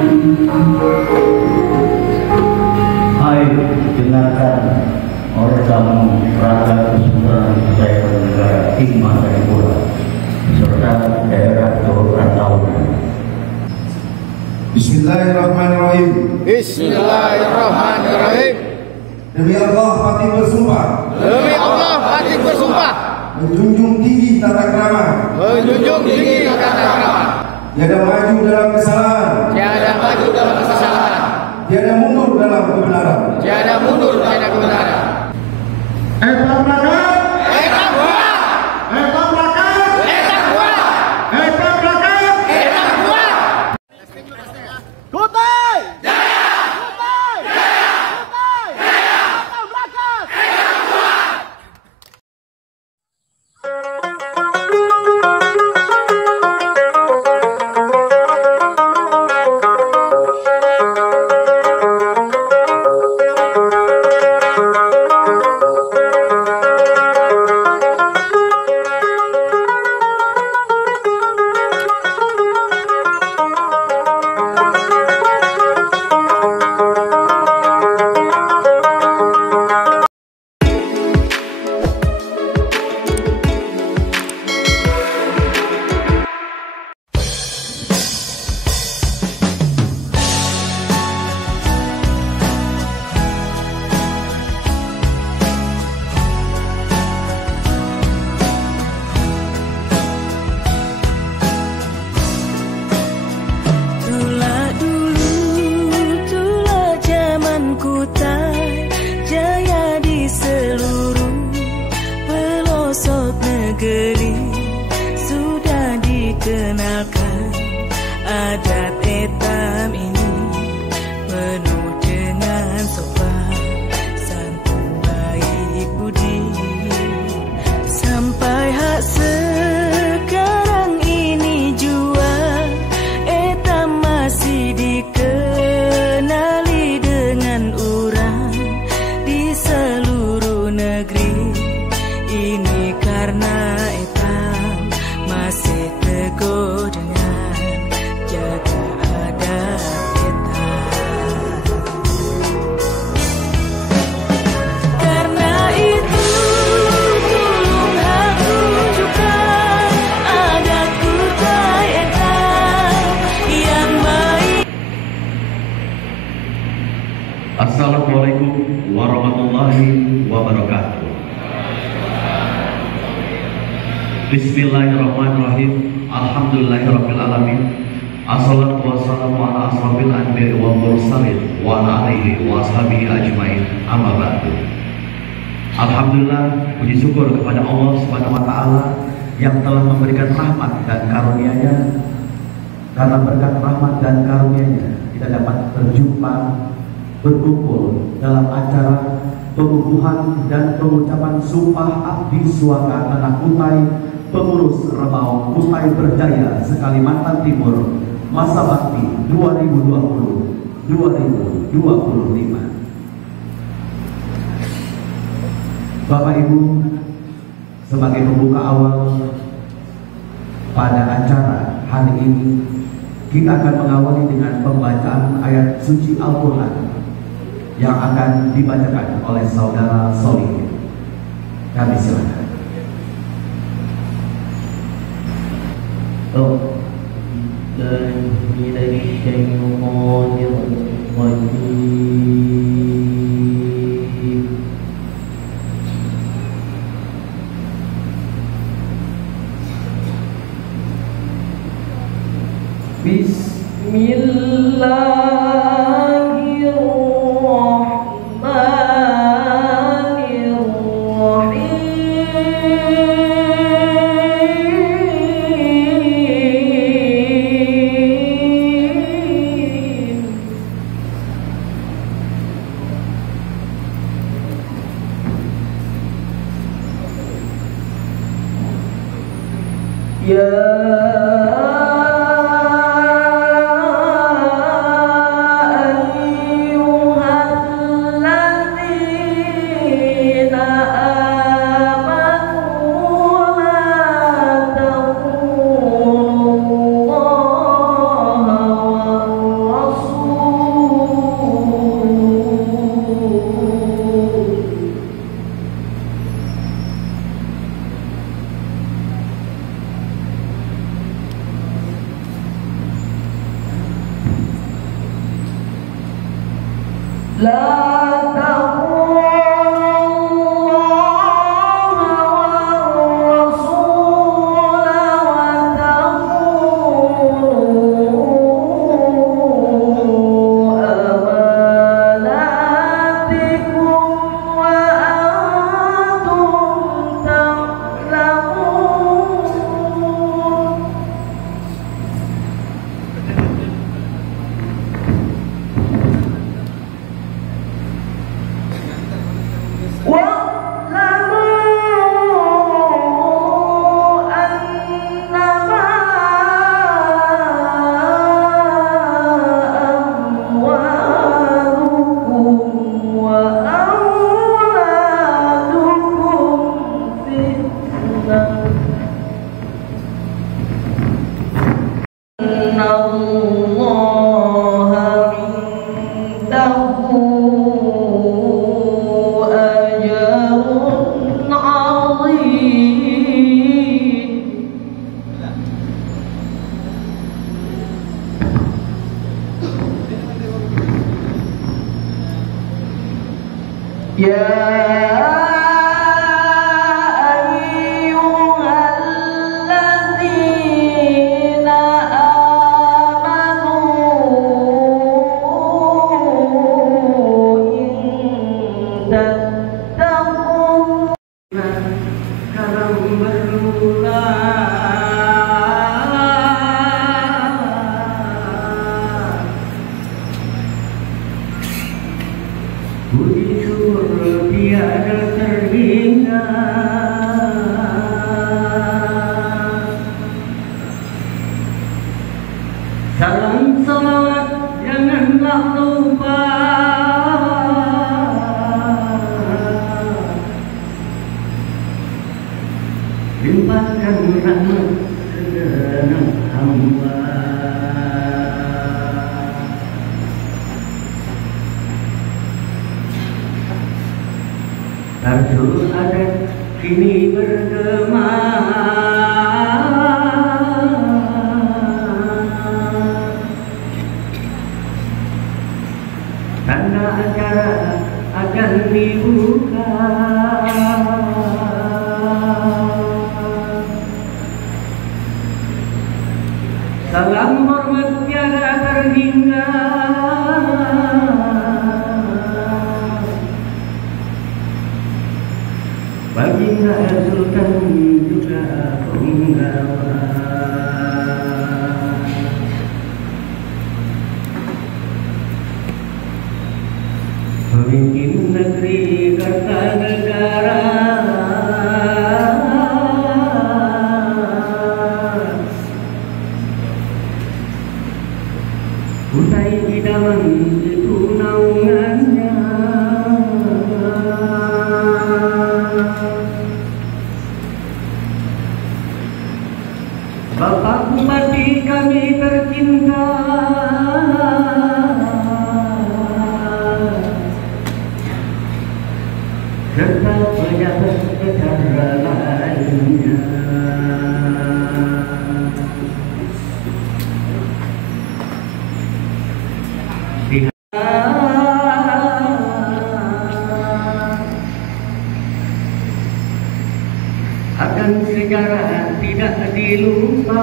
Hai, dengarkan oleh kamu Raga Kesultanan Kutai Negara Hikmah dari Pura serta daerah Rantauan. Bismillahirrahmanirrahim. Bismillahirrahmanirrahim. Demi Allah Fatih bersumpah. Demi Allah Fatih bersumpah. Menjunjung tinggi tata krama. Menjunjung tinggi tata krama. Tiada maju dalam kesalahan. Tiada maju dalam kesalahan. Tiada mundur dalam kebenaran. Tiada mundur dalam kebenaran. Eta berangkat. Eta buah. Eta berangkat. Eta buah. Eta berangkat. Eta buah. Kutai. Jaya. Kutai. Jaya. Kutai. Jaya. Eta berangkat. Eta buah. Adat etam ini penuh dengan sopan santun baik budi. Sampai hak sekarang ini jua etam masih dikenali dengan orang di seluruh negeri. Ini karena etam masih teguh dengan jaga adat etam. Karena itu tolong hak tunjukkan adat Kutai etam yang baik. Assalamualaikum warahmatullahi wabarakatuh. Bismillahirrahmanirrahim. Alhamdulillahirabbil alamin. Assalatu wassalamu ala asrofil anbiya'i wal mursalin wa ala alihi wa ashabihi ajmain. Amma ba'du. Alhamdulillah, puji syukur kepada Allah Subhanahu wa taala yang telah memberikan rahmat dan karunia-Nya. Karena berkat rahmat dan karunia-Nya kita dapat berjumpa, berkumpul dalam acara pengukuhan dan pengucapan sumpah abdi suaka tanah Kutai, pengurus Rebau Kutai Berjaya Sekalimantan Timur, masa bakti 2020-2025. Bapak Ibu, sebagai pembuka awal pada acara hari ini, kita akan mengawali dengan pembacaan ayat suci Al-Quran yang akan dibacakan oleh saudara Solihin. Kami silakan. Salam salawat janganlah lupa, limpahkan rahmat segenap hamba. Tarsul adat kini bergema, tanda acara akan dibuka. Salam hormat tiada terhingga, baginda Sultan juga penggawa. Pemimpin negeri Kertanegara, utai idaman itu naungannya. Bapak Bupati kami tercinta, serta pejabat negara lainnya. Akan sejarah tidak dilupa,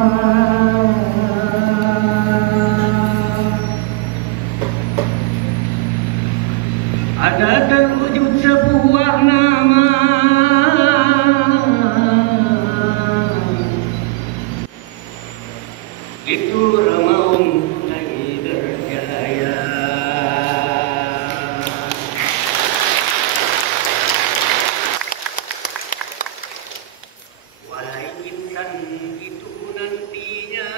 ada terwujud sebuah nama, itu Ramaun Haidarjaya. Wahai insan itu nantinya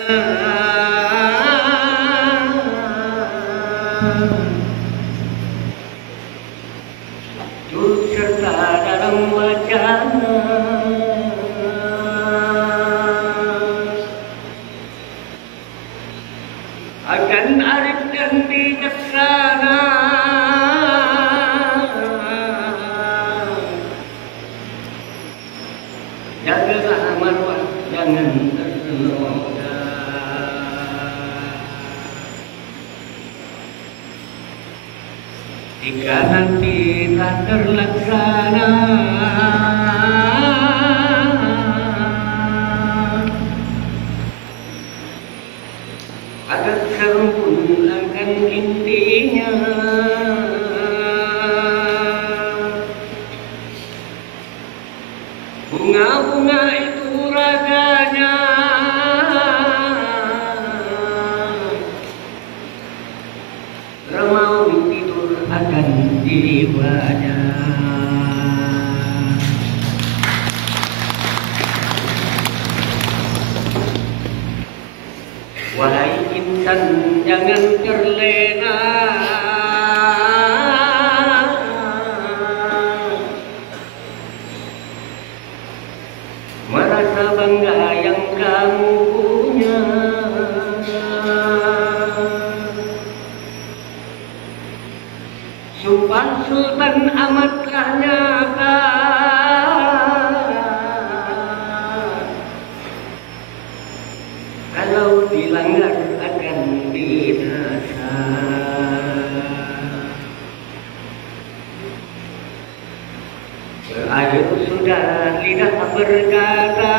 turut serta dalam wacana, akan arif dan bijaksana, jagalah marwah jangan ternoda. jika nanti telah terlaksana agar sempurna akan intinya bunga-bunga itu raganya Ramawi tidur akan jiwanya. Wahai insan jangan terlena merasa bangga yang kamu punya. Sumpah Sultan amatlah nyata kalau dilanggar akan binasa. Air sudah lidah berkata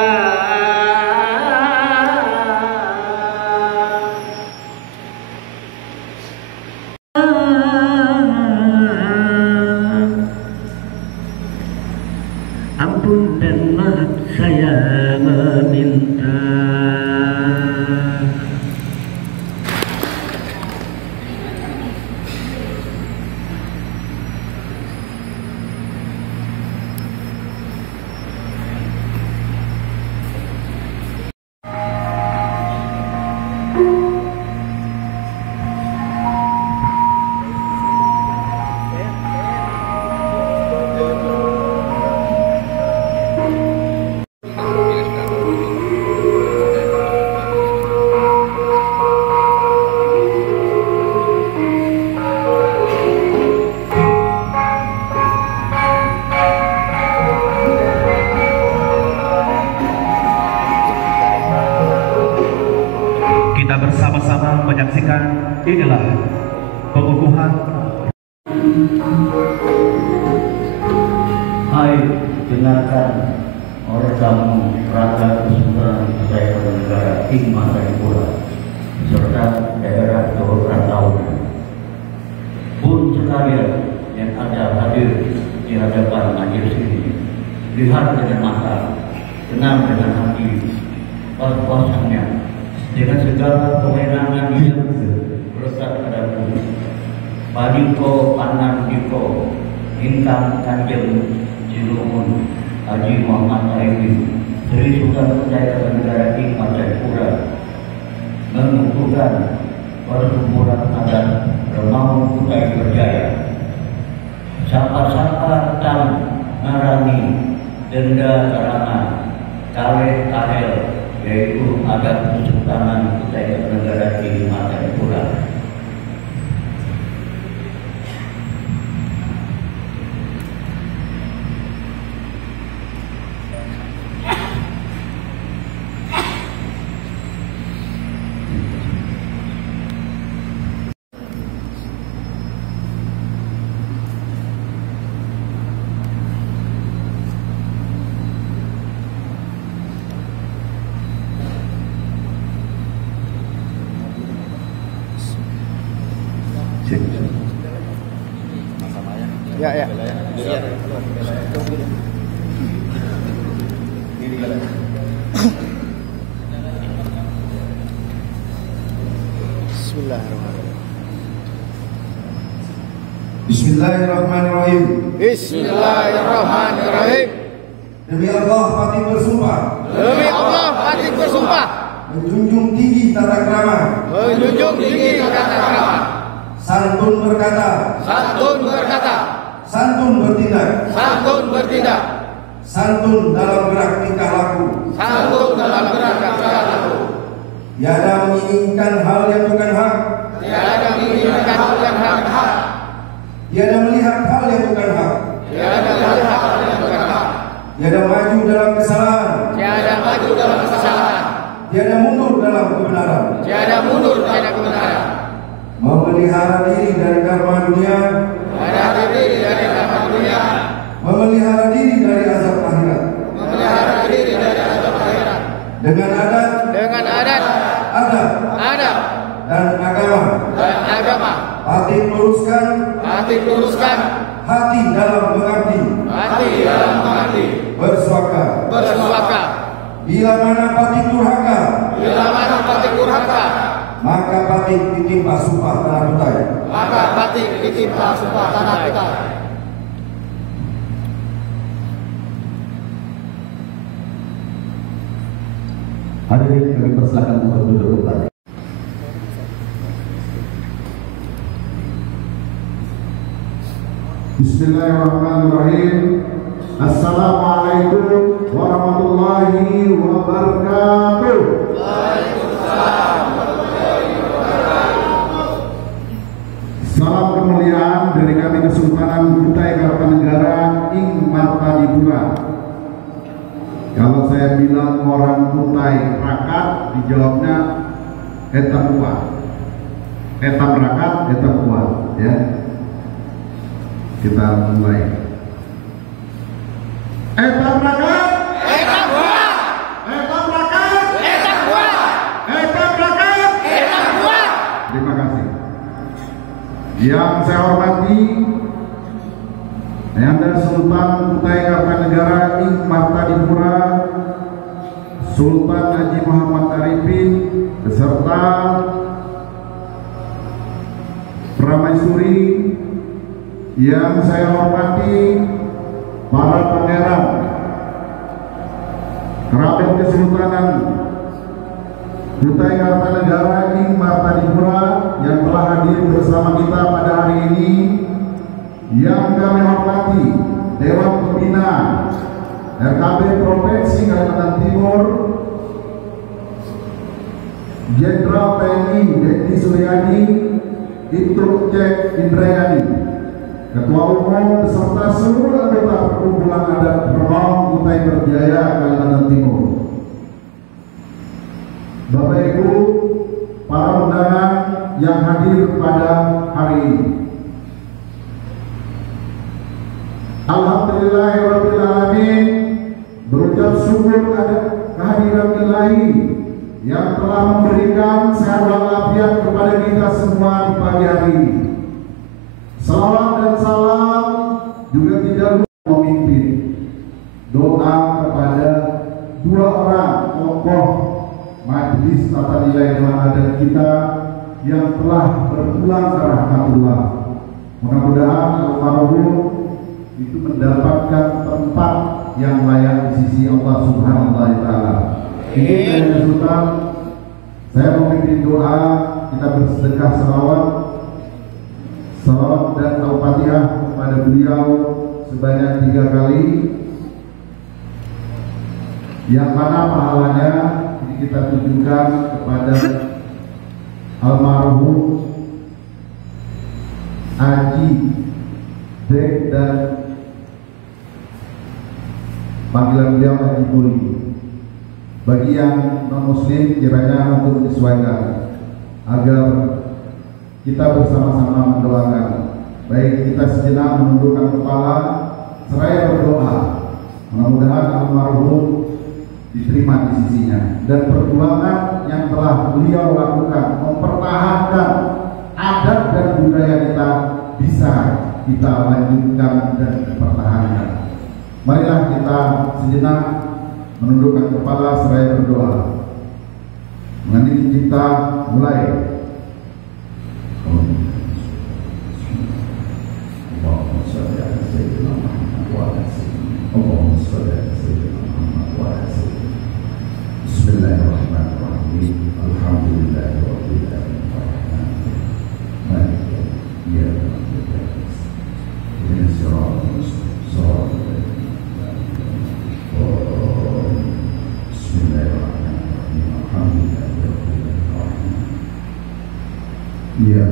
ampun dan maaf saya meminta. Kita bersama-sama menyaksikan inilah pengukuhan. Hai, dengarkan oleh kamu Raja Kesultanan Negara King Masayapura serta daerah Johor Rantau. Pun sekalian yang ada hadir di hadapan majelis ini, lihat dengan mata, kenal dengan hati, pas-pasannya dengan segala kewenangan yang melekat padamu. Padiko Panan Diko Ingkang Kanjeng Siluhun Haji Muhammad Aimin Sri Sultan Negara King Masayapura mengukuhkan pertempuran adat Remau Kutai Berjaya. Sapa-sapa tam narani denda karangan kawet kahel yaitu adat Kesultanan Kutai Negara King Masayapura. Ya. Bismillahirrahmanirrahim. Bismillahirrahmanirrahim. Demi Allah Fatih bersumpah. Demi Allah Fatih bersumpah Menjunjung tinggi tata krama. menjunjung tinggi tata krama. Santun berkata. Santun berkata. Santun bertindak. Santun bertindak. Santun dalam gerak tingkah laku. Santun dalam gerak tingkah laku. Tiada menginginkan hal yang bukan hak. Tiada menginginkan hal yang hak. Tiada melihat hal yang bukan hak. Tiada melihat hal yang bukan hak. Tiada maju dalam kesalahan. Tiada maju dalam kesalahan. Tiada mundur dalam kebenaran. Tiada mundur dari kebenaran. Memelihara diri dari karma dunia. Pada Batin luruskan. Batin luruskan. Hati dalam mengabdi. Hati dalam mengabdi. Bersuaka. Bersuaka. Bila mana batin durhaka. Bila mana batin durhaka. Maka batin ditimpa sumpah tanah kutai. Maka batin ditimpa sumpah tanah kutai. Hadirin kami persilakan untuk duduk kembali. Bismillahirrahmanirrahim. Assalamualaikum warahmatullahi wabarakatuh. Salam kemuliaan dari kami Kesultanan Kutai Kartanegara ing Martadipura. Kalau saya bilang orang Kutai rakat, dijawabnya eta kuat. Eta rakat, eta kuat, ya. Kita mulai. Eta rakat, Eta kuat. eta rakat, Eta kuat. eta rakat. Eta kuat. Terima kasih. Yang saya hormati Ayahanda Sultan Kutai Kartanegara ing Martadipura, Sultan Haji Muhammad Arifin beserta Permaisuri, yang saya hormati para pangeran, kerabat Kesultanan Kutai Kartanegara ing Martadipura yang telah hadir bersama kita pada hari ini, yang kami hormati Dewan Pembina RKB Provinsi Kalimantan Timur, Jenderal TNI Deddy Suryadi, Ibtu Cek Indrayani, Ketua Umum beserta seluruh anggota Perkumpulan Adat Perong Kutai Berjaya Kalimantan Timur, Bapak Ibu, para undangan yang hadir pada hari ini. Alhamdulillahirrahmanirrahim, berucap syukur ada kehadiran ilahi yang telah memberikan sehat walafiat kepada kita semua di pagi hari ini. Salawat dan salam juga tidak lupa memimpin doa kepada dua orang tokoh Majelis Tata Nilai dan Adat kita yang telah berpulang ke rahmatullah. Mudah-mudahan almarhum itu mendapatkan tempat yang layak di sisi Allah Subhanahu wa Ta'ala. Ini saya Sultan, saya memimpin doa, kita bersedekah salawat dan al-fatihah kepada beliau sebanyak 3 kali, yang mana pahalanya ini kita tunjukkan kepada almarhum Haji Dek dan panggilan beliau Haji Puri. Bagi yang non-muslim kiranya untuk disesuaikan agar kita bersama-sama mendoakan. Baik, kita sejenak menundukkan kepala seraya berdoa, mudah-mudahan almarhum diterima di sisinya, dan perjuangan yang telah beliau lakukan mempertahankan adat dan budaya kita bisa kita lanjutkan dan pertahankan. Marilah kita sejenak menundukkan kepala seraya berdoa. Mengenai kita mulai. Allahumma shalli ala sayyidina Muhammad wa ala sayyidina. Allahumma shalli ala sayyidina Muhammad wa ala sayyidina. Bismillahirrahmanirrahim. Alhamdulillahirabbil alamin. Maliki yaumiddin. Iyyaka na'budu wa iyyaka nasta'in. Ihdinas siratal mustaqim. Siratal Bismillahirrahmanirrahim. Alhamdulillahirabbil alamin. Iya.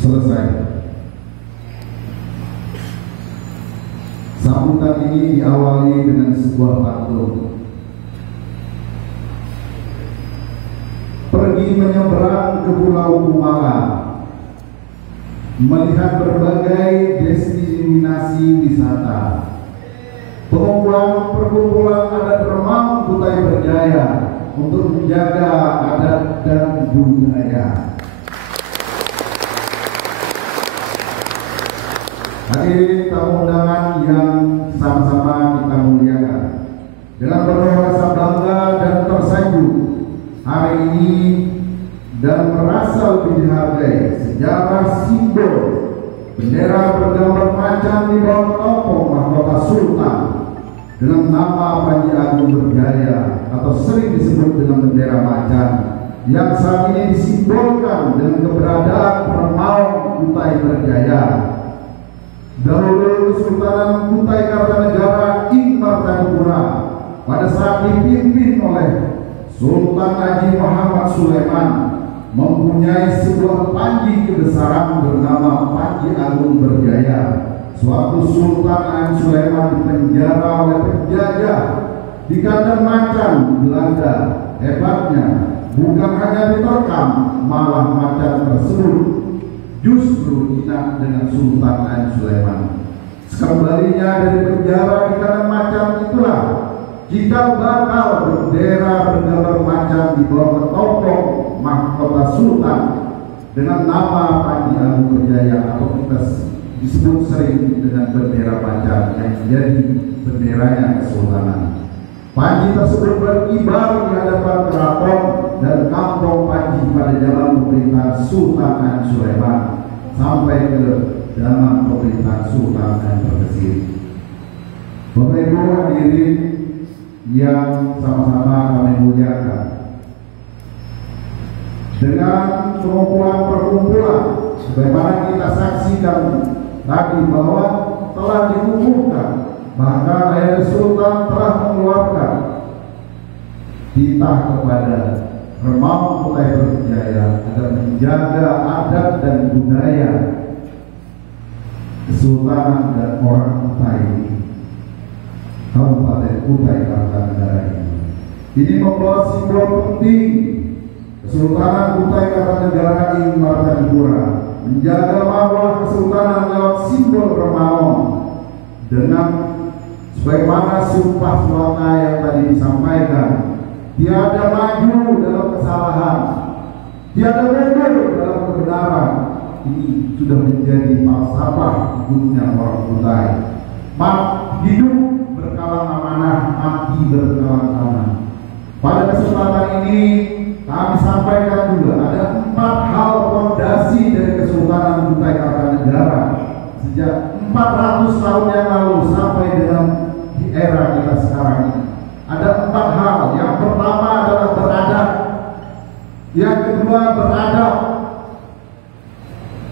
Selesai. Sambutan ini diawali dengan sebuah pantun. Pergi menyeberang ke Pulau Kumala, melihat berbagai destinasi wisata, pengumpulan perkumpulan adat Remang Kutai Berjaya untuk menjaga adat dan budaya. Hadirin tamu undangan yang sama-sama kita muliakan, dengan penuh rasa bangga dan tersanjung hari ini dan merasa lebih dihargai sejarah simbol bendera bergambar macan di bawah tokoh mahkota Sultan dengan nama Panji Agung Berjaya atau sering disebut dengan bendera macan yang saat ini disimbolkan dengan keberadaan Permaung Kutai Berjaya. Dahulu Kesultanan Kutai Kartanegara Ing Martapura pada saat dipimpin oleh Sultan Haji Muhammad Sulaiman mempunyai sebuah panji kebesaran bernama Panji Agung Berjaya. Suatu Sultan Haji Sulaiman dipenjara oleh penjajah di kandang macan Belanda. Hebatnya bukan hanya diterkam, malah macan tersebut justru jinak dengan Sultan Haji Sulaiman. Sekembalinya dari penjara di kandang macan itulah jika bakal bendera bergambar macan di bawah tokoh mahkota Sultan dengan nama Panji Agung Berjaya atau kita disebut sering dengan bendera macan yang menjadi benderanya Kesultanan. Panji tersebut berkibar di hadapan keraton dan kampung Panji pada zaman pemerintahan Sultan Haji Sulaiman sampai ke zaman pemerintahan Sultan Haji Berkesir. Bapak Ibu hadirin yang sama-sama kami muliakan, dengan pengumpulan perkumpulan sebagaimana kita saksikan tadi bahwa telah dikumpulkan, bahkan Ayah Sultan telah mengeluarkan titah kepada Remang Kutai Berjaya agar menjaga adat dan budaya Kesultanan dan orang Kutai Kabupaten Kutai Kartanegara ini. Ini membawa simbol penting Kesultanan Kutai Kartanegara Ing Martapura, menjaga marwah Kesultanan lewat simbol Remang dengan sebagaimana sumpah suaka yang tadi disampaikan, tiada maju dalam kesalahan, tiada mundur dalam kebenaran. Ini sudah menjadi falsafah hidupnya orang Kutai. Hidup berkalang amanah, mati berkalang tanah. Pada kesempatan ini kami sampaikan juga ada 4 hal fondasi dari Kesultanan Kutai Kartanegara sejak 400 tahun yang lalu sampai dengan di era kita sekarang ini. Ada 4 hal. Yang pertama adalah beradab, yang kedua beradab,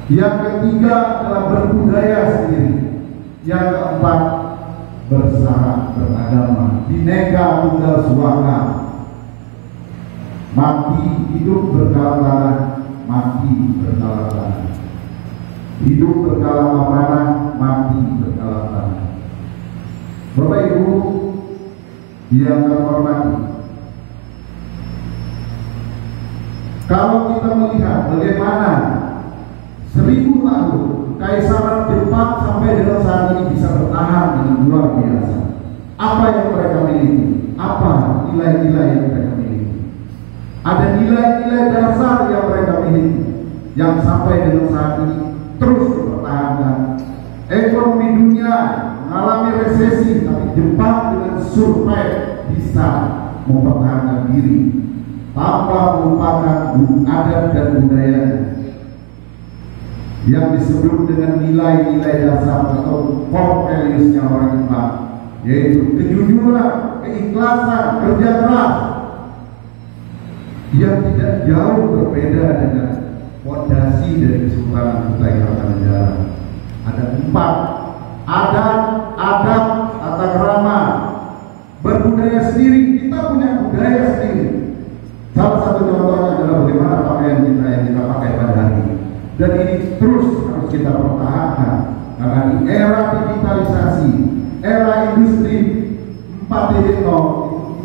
yang ketiga adalah berbudaya sendiri, yang keempat bersyarat beragama, bineka tunggal suaka, mati hidup berkalang tanah, mati berkalang tanah, hidup berkalang amanah, mati berkalang tanah. Bapak Ibu yang terhormati, kalau kita melihat bagaimana 1000 tahun Kaisaran Jepang sampai dengan saat ini bisa bertahan dengan luar biasa. Apa yang mereka miliki? Apa nilai-nilai yang mereka miliki? Ada nilai-nilai dasar yang mereka miliki yang sampai dengan saat ini terus dipertahankan. Ekonomi dunia mengalami resesi, tapi Jepang dengan survive bisa mempertahankan diri tanpa melupakan adat dan budaya yang disebut dengan nilai-nilai dasar atau core values-nya orang Jepang, yaitu kejujuran, keikhlasan, kerja keras, yang tidak jauh berbeda dengan fondasi dari Kesultanan Kutai Kartanegara. Ada 4: adat, adab, tata krama, berbudaya sendiri. Kita punya budaya sendiri. Salah satu contohnya adalah bagaimana pakaian kita yang kita pakai pada hari ini. Dan ini terus harus kita pertahankan karena di era digitalisasi, era industri 4.0,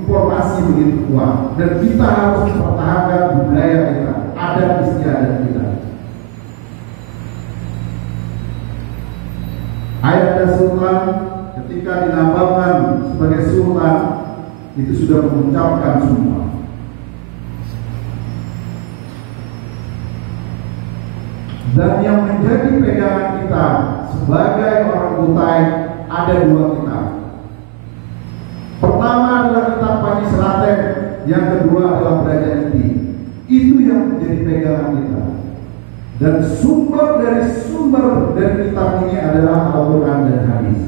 informasi begitu kuat, dan kita harus mempertahankan budaya kita, adat istiadat kita. Ayahanda Sultan ketika dinamakan sebagai Sultan itu sudah mengucapkan sumpah. Dan yang menjadi pegangan kita sebagai orang Kutai ada dua kitab. Pertama adalah kitab Panji Seraten, yang kedua adalah Braja Inti. Itu yang menjadi pegangan kita. Dan sumber dari kitab ini adalah Al-Quran dan Hadis.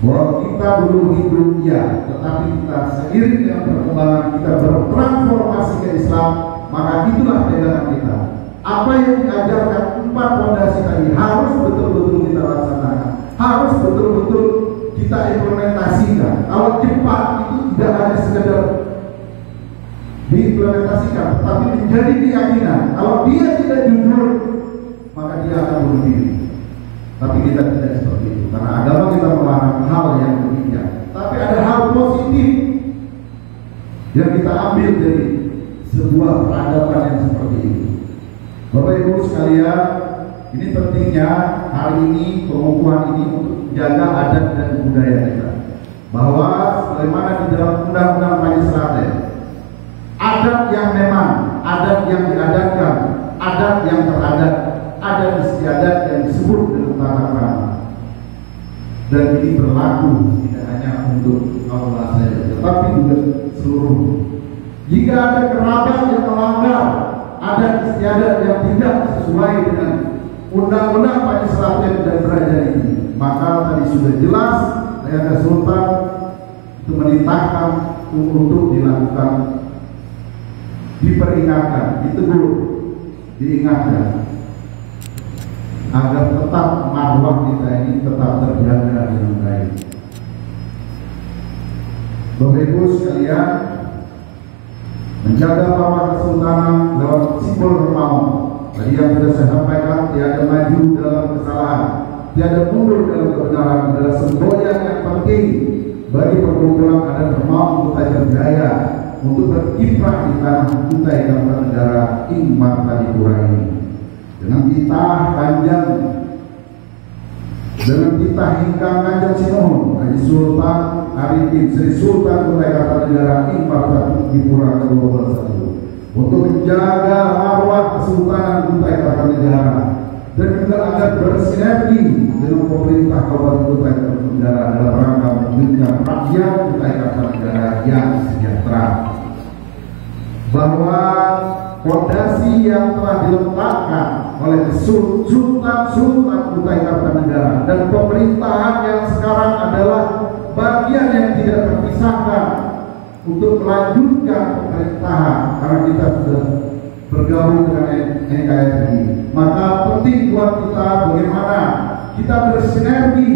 Bahwa kita dulu hidup ya, tetapi kita seiring dengan perkembangan kita bertransformasi ke Islam, maka itulah pegangan kita. Apa yang diajarkan 4 fondasi tadi harus betul-betul kita laksanakan, harus betul-betul kita implementasikan. Kalau cepat itu tidak hanya sekedar diimplementasikan, tapi menjadi keyakinan. Kalau dia tidak jujur, maka dia akan bunuh diri. Tapi kita tidak seperti itu, karena agama kita melarang hal yang demikian. Tapi ada hal positif yang kita ambil dari sebuah peradaban yang seperti itu. Bapak Ibu sekalian, ini pentingnya hari ini pengukuhan ini untuk menjaga adat dan budaya kita. Bahwa sebagaimana di dalam Undang-Undang Panji Seraten, adat yang memang, adat yang diadatkan, adat yang teradat, adat istiadat yang disebut dengan tata krama. Dan ini berlaku tidak hanya untuk Allah saja, tetapi juga seluruh. Jika ada kerabat yang melanggar adat istiadat yang tidak sesuai dengan Undang-Undang Panji Seraten dan Braja ini, maka tadi sudah jelas Ayahanda Sultan itu menitahkan untuk dilakukan, diperingatkan, ditegur, diingatkan agar tetap marwah kita ini tetap terjaga dengan baik. Bapak Ibu sekalian, menjaga marwah kesultanan lewat simbol Remaung. Tadi yang sudah saya sampaikan, tiada maju dalam kesalahan, tiada mundur dalam kebenaran adalah semboyan yang penting bagi perkumpulan adat Remaung Kutai Kertajaya untuk berkiprah di tanah Kutai Kartanegara ing Martapura ini. Dengan titah panjang, dengan titah hingkang Kanjeng Sinuhun Haji Sultan Arifin Sri Sultan Kutai Kartanegara ing Martapura ke-21 untuk menjaga marwah Kesultanan Kutai Kartanegara dan juga agar bersinergi dengan pemerintah Kabupaten Kutai Kartanegara dalam rangka mewujudkan rakyat Kutai Kartanegara yang sejahtera. Bahwa fondasi yang telah diletakkan oleh Sultan Kutai Kartanegara dan pemerintahan yang sekarang adalah bagian yang tidak terpisahkan untuk melanjutkan pemerintahan, karena kita sudah bergabung dengan NKRI. Maka penting buat kita bagaimana kita bersinergi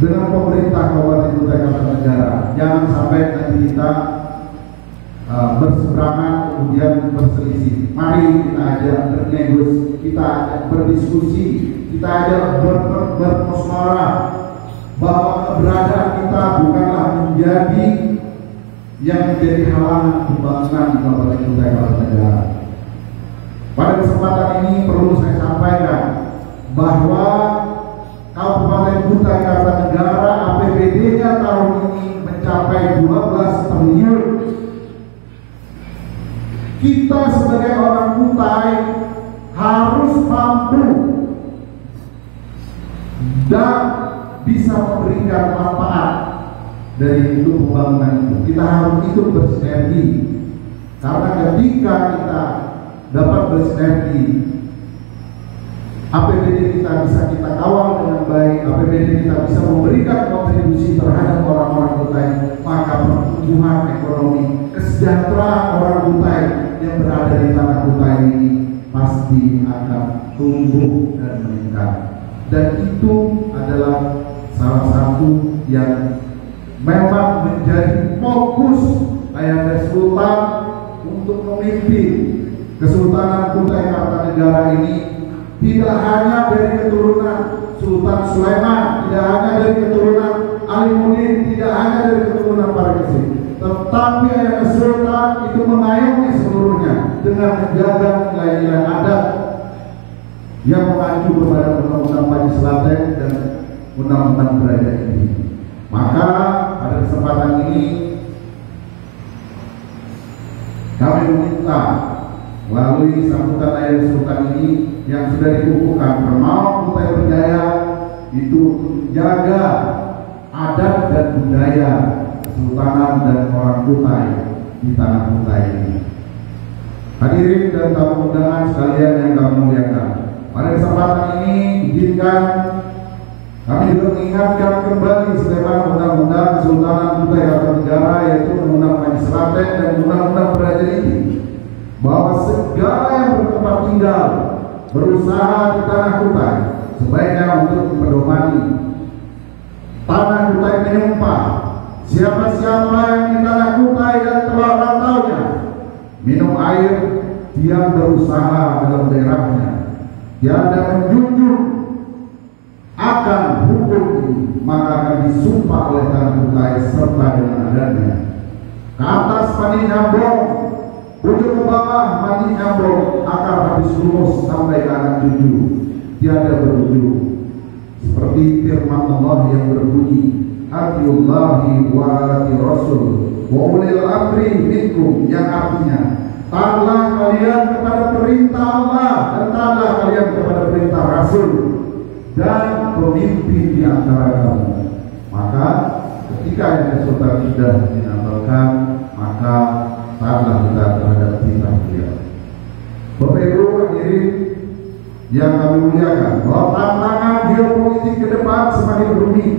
dengan pemerintah Kabupaten Kutai Kartanegara. Jangan sampai nanti kita berseberangan kemudian berselisih. Mari kita ajak bernegosiasi, kita ajak berdiskusi, kita ajak bermusyawarah bahwa keberadaan kita bukanlah menjadi yang menjadi halangan pembangunan di Kabupaten Kutai Kartanegara. Pada kesempatan ini perlu saya sampaikan bahwa Kabupaten Kutai Kartanegara APBD-nya tahun ini mencapai 12 triliun. Kita sebagai orang Kutai harus mampu dan bisa memberikan manfaat dari itu pembangunan itu. Kita harus ikut bersinergi, karena ketika kita dapat bersinergi, APBD kita bisa kita kawal dengan baik, APBD kita bisa memberikan kontribusi terhadap orang-orang Kutai, maka pertumbuhan ekonomi, kesejahteraan orang Kutai yang berada di tanah Kutai ini pasti akan tumbuh dan meningkat. Dan itu adalah salah satu yang memang menjadi fokus Ayahanda Sultan untuk memimpin Kesultanan Kutai Kartanegara ini, tidak hanya dari keturunan Sultan Sulaiman, tidak hanya dari keturunan Alimuddin, tidak hanya dari keturunan Parikesit, tetapi Ayahanda Sultan itu mengayomi seluruhnya dengan menjaga nilai-nilai adat yang mengacu kepada Undang-Undang Panji Slamet dan Undang-Undang Derajat ini. Maka pada kesempatan ini kami meminta melalui sambutan Ayah Sultan ini yang sudah dikukuhkan Permao Kutai Berjaya itu menjaga adat dan budaya Kesultanan dan orang Kutai di tanah Kutai ini. Hadirin dan tamu undangan sekalian yang kami muliakan, pada kesempatan ini izinkan kami juga mengingatkan kembali sebagaimana Undang-Undang Kesultanan Kutai Kartanegara, yaitu Undang-Undang Panji Slamet dan Undang-Undang Derajat ini, bahwa segala yang bertempat tinggal berusaha di tanah Kutai sebaiknya untuk mempedomani tanah Kutai menyumpah. Siapa-siapa yang di tanah Kutai dan telah rantaunya minum air, dia berusaha dalam daerahnya, tiada menjunjung akan hukum ini, maka akan disumpah oleh tanah Kutai serta dengan adatnya. Ke atas mani nyambung, ujung ke bawah mani nyambung, akar habis lurus sampai ke anak cucu, tiada berujung. Seperti firman Allah yang berbunyi, Atiullahi wa ati Rasul wa ulil amri minkum, yang artinya taatlah kalian kepada perintah Allah dan taatlah kalian kepada perintah Rasul dan pemimpin di antara kamu. Maka ketika yang Sultan sudah dinampilkan, maka taatlah kita terhadap perintah beliau. Bapak Ibu hadirin yang kami muliakan, bahwa tantangan geopolitik ke depan semakin rumit,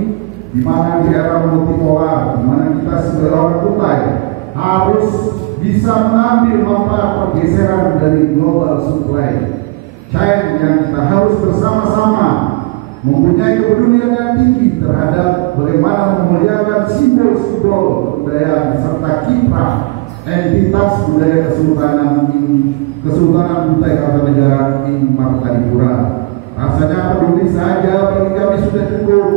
di mana di era multipolar, di mana kita sebagai orang Kutai harus bisa mengambil manfaat pergeseran dari global supply chain yang kita harus bersama-sama mempunyai kepedulian yang tinggi terhadap bagaimana memuliakan simbol-simbol kebudayaan serta kiprah entitas budaya Kesultanan Kutai Kartanegara di Martadipura. Rasanya peduli saja bagi kami sudah cukup,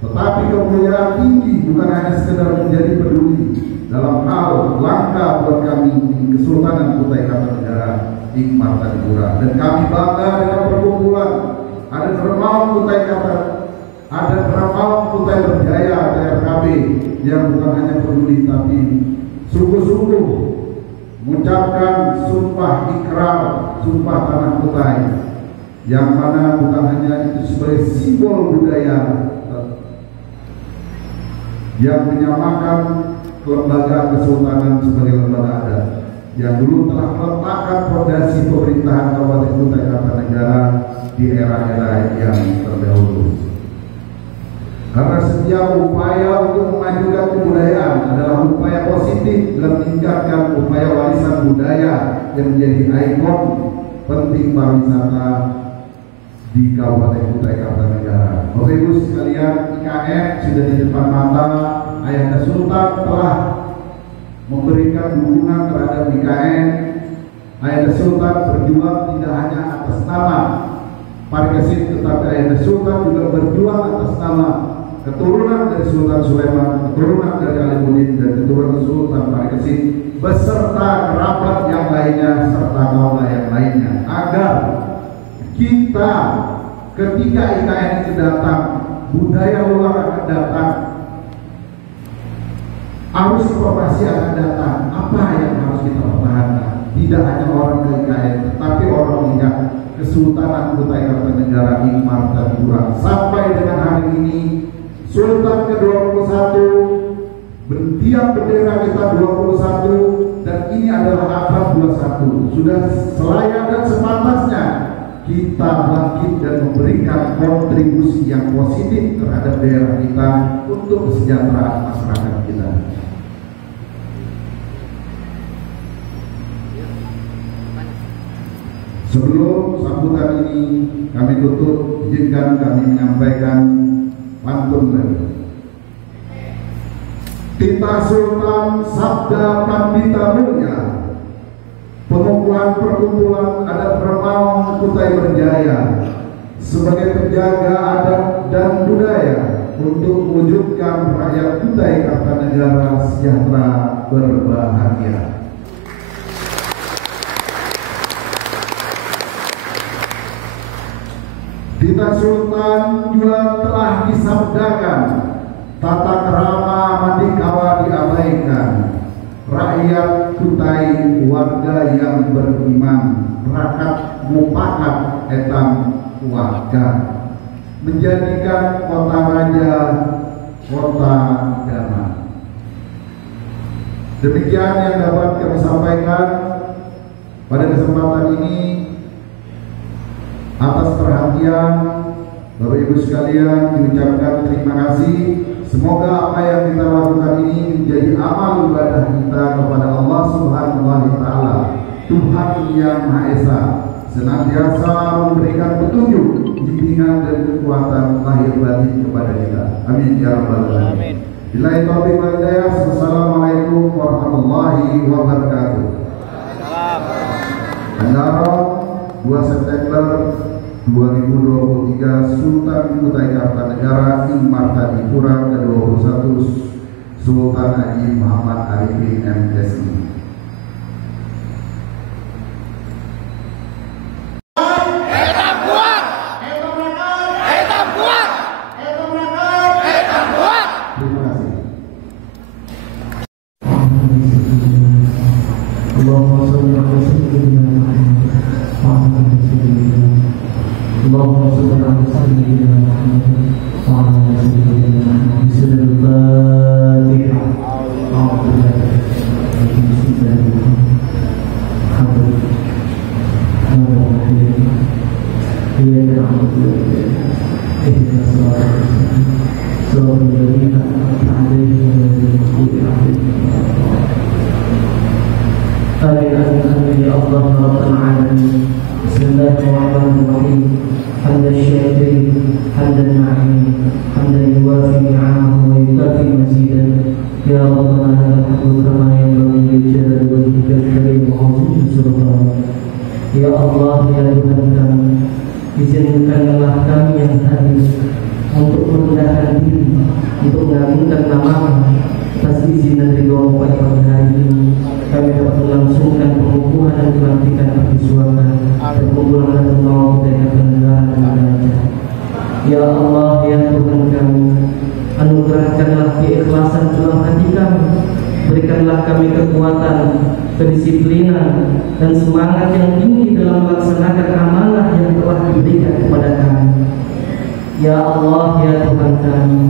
tetapi kemuliaan tinggi bukan hanya sekedar menjadi peduli dalam hal langkah buat kami di Kesultanan Kutai Kartanegara di Martadipura. Dan kami bangga dengan perkumpulan ada Permao Kutai ada Permao Kutai Berjaya TRKB yang bukan hanya peduli tapi sungguh-sungguh mengucapkan sumpah ikrar, sumpah tanah Kutai, yang mana bukan hanya itu sebagai simbol budaya yang menyamakan kelembagaan kesultanan sebagai lembaga adat yang dulu telah meletakkan fondasi pemerintahan Kabupaten Kutai Kartanegara di era-era yang terdahulu. Karena setiap upaya untuk memajukan kebudayaan adalah upaya positif dalam meningkatkan upaya warisan budaya yang menjadi ikon penting pariwisata di Kabupaten Kutai Kartanegara. Bapak Ibu sekalian, IKN sudah di depan mata. Ayahanda Sultan telah memberikan dukungan terhadap IKN. Ayahanda Sultan berjuang tidak hanya atas nama Parikesit, tetapi Ayahanda Sultan juga berjuang atas nama keturunan dari Sultan Sulaiman, keturunan dari Alimuddin, dan keturunan Sultan Parikesit beserta kerabat yang lainnya serta kaum yang lainnya, agar kita ketika IKN itu datang, budaya luar akan datang, arus informasi akan datang, apa yang harus kita pertahankan? Tidak hanya orang ke IKN, tetapi orang melihat Kesultanan Kutai Kartanegara di Martadipura. Sampai dengan hari ini Sultan ke-21, tiap bendera kita 21, dan ini adalah abad 21. Sudah selayak dan sepantasnya kita bangkit dan memberikan kontribusi yang positif terhadap daerah kita untuk kesejahteraan masyarakat kita. Sebelum sambutan ini kami tutup, izinkan kami menyampaikan pantun lagi. Titah Sultan Sabda Pandita Mulia, pengukuhan perkumpulan adat Permao Kutai Berjaya sebagai penjaga adat dan budaya untuk mewujudkan rakyat Kutai Kartanegara sejahtera berbahagia. . 1, Tita Sultan juga telah disabdakan, tata krama mandikawa diabaikan, rakyat kutai warga yang beriman, rakyat mupakat etam warga, menjadikan kota raja kota damai. Demikian yang dapat kami sampaikan pada kesempatan ini. Atas perhatian Bapak Ibu sekalian diucapkan terima kasih. Semoga apa yang kita lakukan ini menjadi amal ibadah kita kepada Allah Subhanahu wa Ta'ala, Tuhan yang Maha Esa, senantiasa memberikan petunjuk, bimbingan dan kekuatan lahir batin kepada kita. Amin ya rabbal alamin. Billahi taufiq wal hidayah. Wassalamualaikum warahmatullahi wabarakatuh. Bandara 2 September 2023, Sultan Kutai Kartanegara Ing Martadipura ke-21, Sultan Haji Muhammad Arifin MSI. Ya Allah, ya Tuhan kami, izinkanlah kami yang hadir untuk merendahkan diri, untuk mengagungkan nama-Mu. Atas izin dan ridho pada pagi hari ini, kami dapat melangsungkan pengukuhan dan pelantikan pervisualan dan kumpulan dan mau dari pendengaran dan belajar. Ya Allah, ya Tuhan kami, anugerahkanlah keikhlasan dalam hati kami, berikanlah kami kekuatan, kedisiplinan, dan semangat yang tinggi dalam melaksanakan amanah yang telah diberikan kepada kami. Ya Allah, ya Tuhan kami,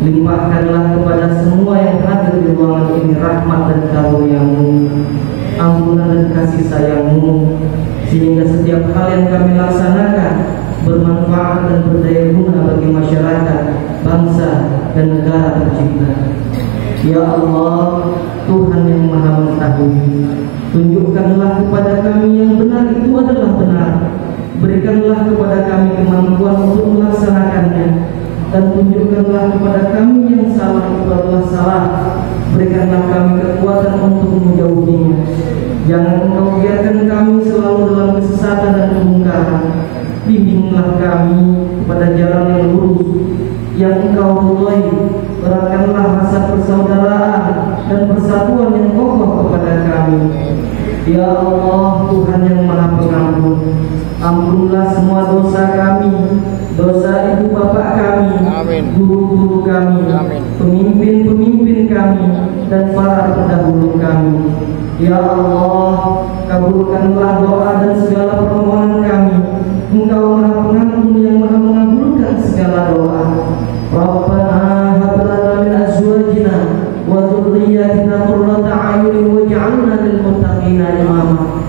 limpahkanlah kepada semua yang hadir di ruangan ini rahmat dan karunia-Mu, ampunan dan kasih sayang-Mu, sehingga setiap hal yang kami laksanakan bermanfaat dan berdaya guna bagi masyarakat, bangsa, dan negara tercipta. Ya Allah, Tuhan yang Maha Mengetahui, tunjukkanlah kepada kami yang benar itu adalah benar, berikanlah kepada kami kemampuan untuk melaksanakannya, dan tunjukkanlah kepada kami yang salah itu adalah salah, berikanlah kami kekuatan untuk menjauhinya. Jangan Engkau biarkan kami selalu dalam kesesatan dan kemungkaran. Bimbinglah kami kepada jalan yang lurus yang Engkau ridhoi. Eratkanlah rasa persaudaraan dan persatuan yang kokoh kepada kami. Ya Allah, Tuhan yang Maha Pengampun, ampunlah semua dosa kami, dosa ibu bapak kami, guru-guru kami, pemimpin-pemimpin kami, dan para pendahulu kami. Ya Allah, kabulkanlah doa dan segala permohonan kami. Engkau Maha Pengampun yang Maha mengabulkan segala doa. Rabbana hab lana min azwajina wa dhurriyyatina qurrata a'yunin waj'alna lil muttaqina imama.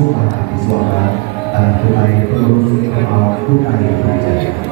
Sumpah Abdi Swara dan Kutai Pengurus Kemal Kutai Raja.